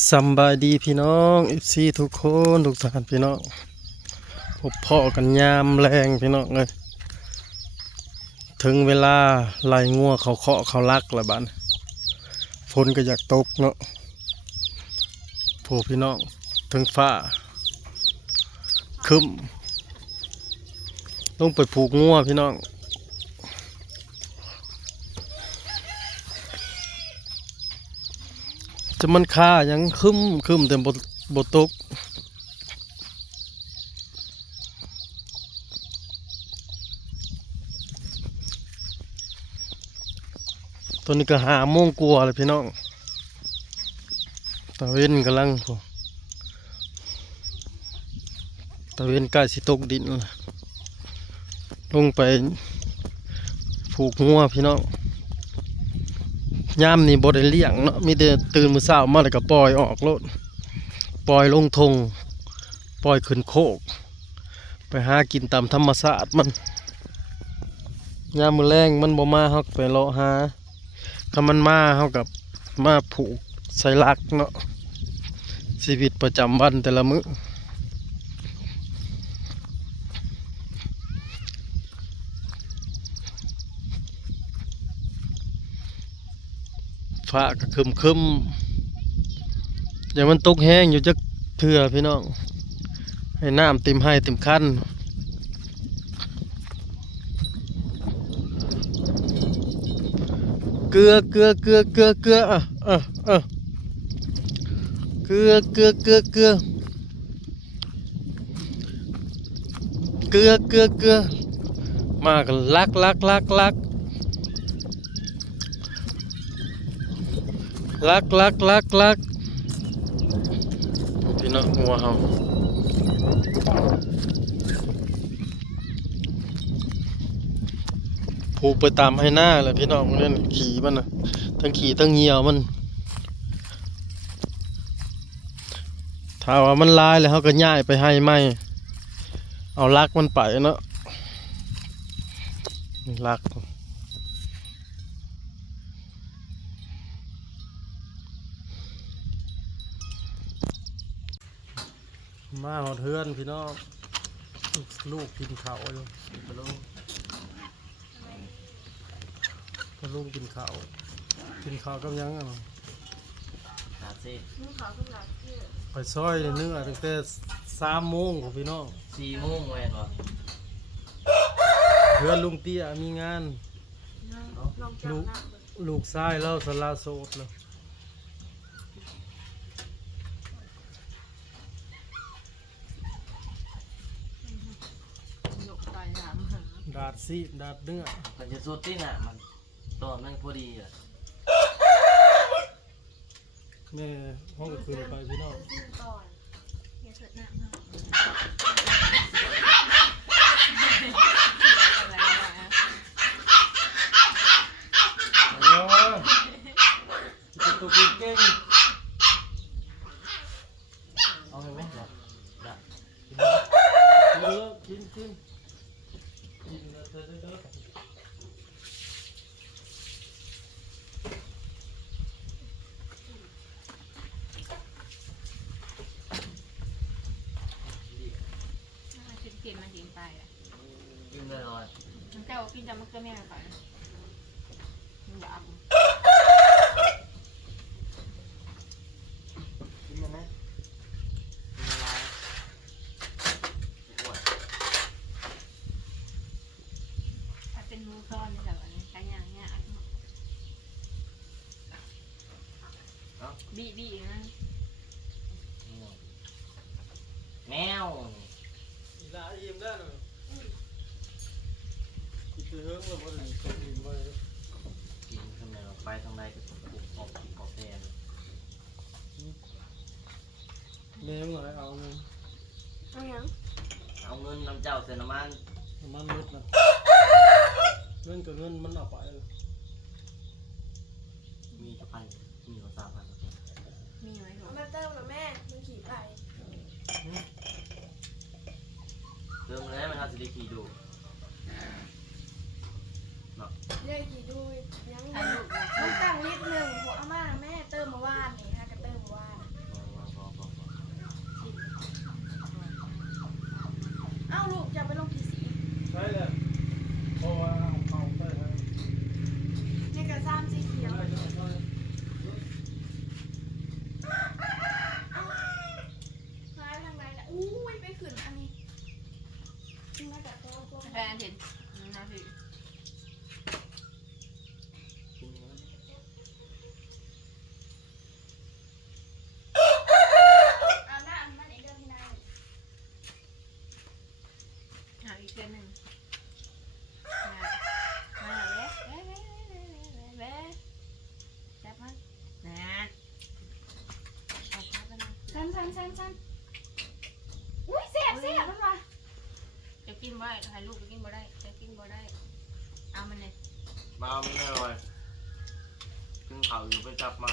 สบายดีพี่น้องอิซีทุกคนทุกท่านพี่น้องพบพ่อกันยามแรงพี่น้องเลยถึงเวลาไล่งัวเขาเคาะเขาลักล้วบ้านฝนก็อยากตกเนาะผู้พี่น้องถึงฟ้าคึมต้องไปผูกงัวพี่น้อง จะมันค่ายังคึมคึมแต่บทบทตกตัวนี้ก็หาโมงกลัวเลยพี่น้องตะเวนกำลังตะเวนใกล้สิตกดินลลงไปผูกงัวพี่น้อง ย่ามนี่บดเลี้ยงเนาะมีแต่ตื่นมือเช้ามาแล้วก็ปล่อยออกโลดปล่อยลงทงปล่อยขึ้นโคก ไปหากินตามธรรมชาติมันย่ามมือแรงมันบ่มาเฮาก็ไปเลาะหาถ้ามันมาเฮากับมาผูกใส่ลักเนาะชีวิตประจำวันแต่ละมื้อ ฟ้าก็คึมคึมอย่ามันตกแห้งอยู่จักเทื่อพี่น้อง ให้น้ำเต็มให้เต็มคันเกลือเกลือเกลือเกลือเกลืออะอะอะเกลือเกลือเกลือเกลือเกลือเกลือเกลือมากันลักลักลักลัก ลักลักลักลักพี่น้องหัวเฮาผูกไปตามให้หน้าแหละพี่น้องเล่นขี่มันนะทั้งขี่ทั้งเหยียวมันถ้าว่ามันลายแล้วเขาก็ย่ายไปให้ไหมเอาลักมันไปเนาะลัก มาหอดเฮือนพี่น้องลูกลูกกินข้าวอยู่กระลูกกระลูกกินข้าวกินข้าวกับหยังอะเนาะหาสิไปซอยเนื้อตั้งแต่สามโมงของพี่น้องสี่โมงแม่นบ่เพื่อนลุงเตี้ยมีงานลองจับลูกน้ำลูกชายเล่าสลาโสดเลยหยกไปหามหา ดาดซีดดาดเนื้อมันจะสุดที่น่ะมันตอนมันพอดีอะแม่ห้องก็คืนไปพี่น้องขึ้นก่อน อย่าเถิดน้ำฮะ กินมาเห็นไปอะกินเลยอะเจ้ากินจะมักจะแม่ก่อนอย่าเอา บีบีนะแมวอีหลาอิ่มได้หน่อยกินไปเฮิงแล้วบ่ได้กินอิ่มไว้กินทำไมเราไปทางใดก็ต้องปลุกออกกินออกแทนแม่มึงอะไรเอาเงินเอายังเอาเงินน้ำเจ้าเสน้ำมันน้ำมันมืดนะเงินกับเงินมันเอาไปเลย มีจะพันมีหัวสามพัน มีไหมหัว มา เติมนะแม่ มันขี่ไปเติมแล้วมันทำสิได้ขี่ดูเรียกขี่ดูยังถ่ายรูปนะมันตั้ง เดือนหนึ่งมามาแวะแเะแวะแววะจับมันนะเอาจับมันนะชันชันชันชันอุ้ยเสียบเสียบมันว่จะกินบ่ได้ถ่ายรูปจะกินบ่ได้จะกินบ่ได้ เอามันเลยมาเอาไม่ได้เลยขึ้นเขาอยู่ไปจับมา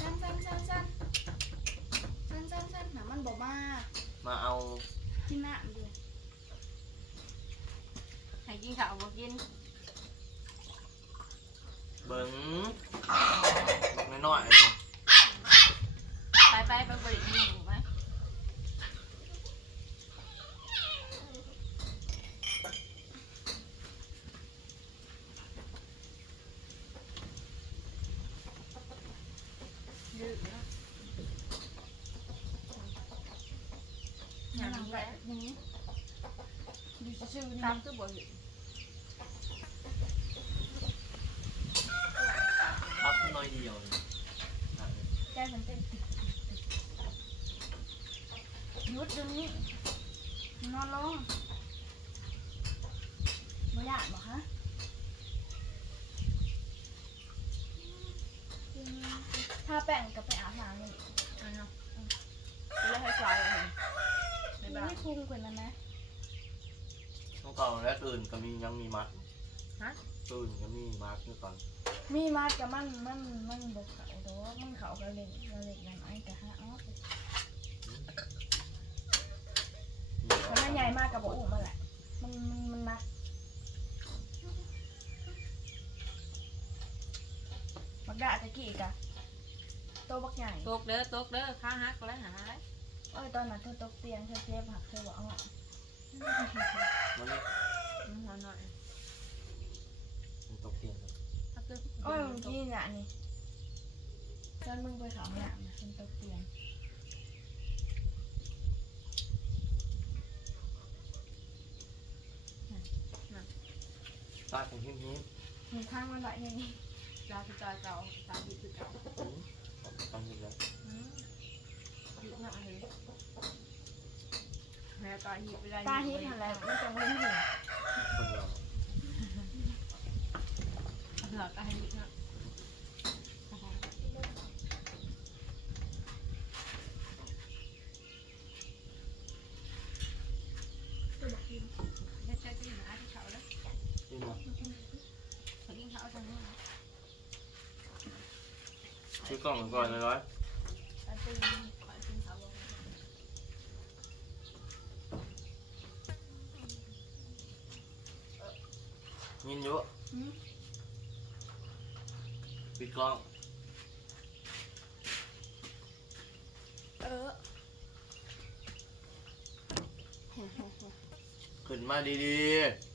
ชันชันชันชันชันชันชันหนามันบ่มามาเอากินหน้ามันเลย กินข้าวบ่กินเบิ้งบอกน้อยๆเลยไปไปไปบริษัทหมูไหมดื้อเนาะอหย่านังงแบนี้บนี้ดูซื่อๆนี่ตามคือบ่เห็น พับน้อยเดียวเลยนะ แก้มันเต้นหยุ ดเดี๋ยวนี้ นอนลงไม่อยากบอกฮะถ้าแป้งกับไปอาบน้ำนี่อันเนาะจะได้ให้ควายเลยไม่ไม่บ้าได้คุ้มกว่านั้นนะต้องเก่าแล้วตื่นก็มียังมีมัดฮะตื่นก็มีมัดนี่ก่อนมีมากับมันมันมันบกเขาแต่ว่ามันเขากระเล็งกระเล็งกันไอ้แต่ฮะอ๋อ มันน่าใหญ่มากกับบอกอุ้มมาแหละ มันมันมันนักมักดาตะกี้กะโตบักใหญ่ ตกเด้อตกเด้อข้าฮักก็แล้วหาอะไรเอ้ยตอนนั้นเธอตกเตียงเธอเจ็บหักเธอบอกอ๋อมันนี่อืมเอาหน่อยมันตกเตียงครับถ้าคือโอ้ยเมื่อกี้น่ะนี่ตอนมึงไปเขาหนามนะเธอตกเตียง ตาของหิมหิมมีข้างมันไหวอย่างนี้ลาคือจอยเก่าตามดีคือเก่าอืมตอนนี้แล้วอืมหิวหนักเลยแม่ตาหิวเวลาตาฮิตอะไรมันจะเล่นหัวคนเดียวเหรอตาหิวหนัก ไม่ใช่ที่หาที่เขาแล้ว นี่มา เขากินข้าวทางนู้น ซื้อกล่องก่อนเลยร้อยตาตีนขอกินข้าวยินเยอะหืมปิดกล้อง เออ ขึ้นมาดีๆ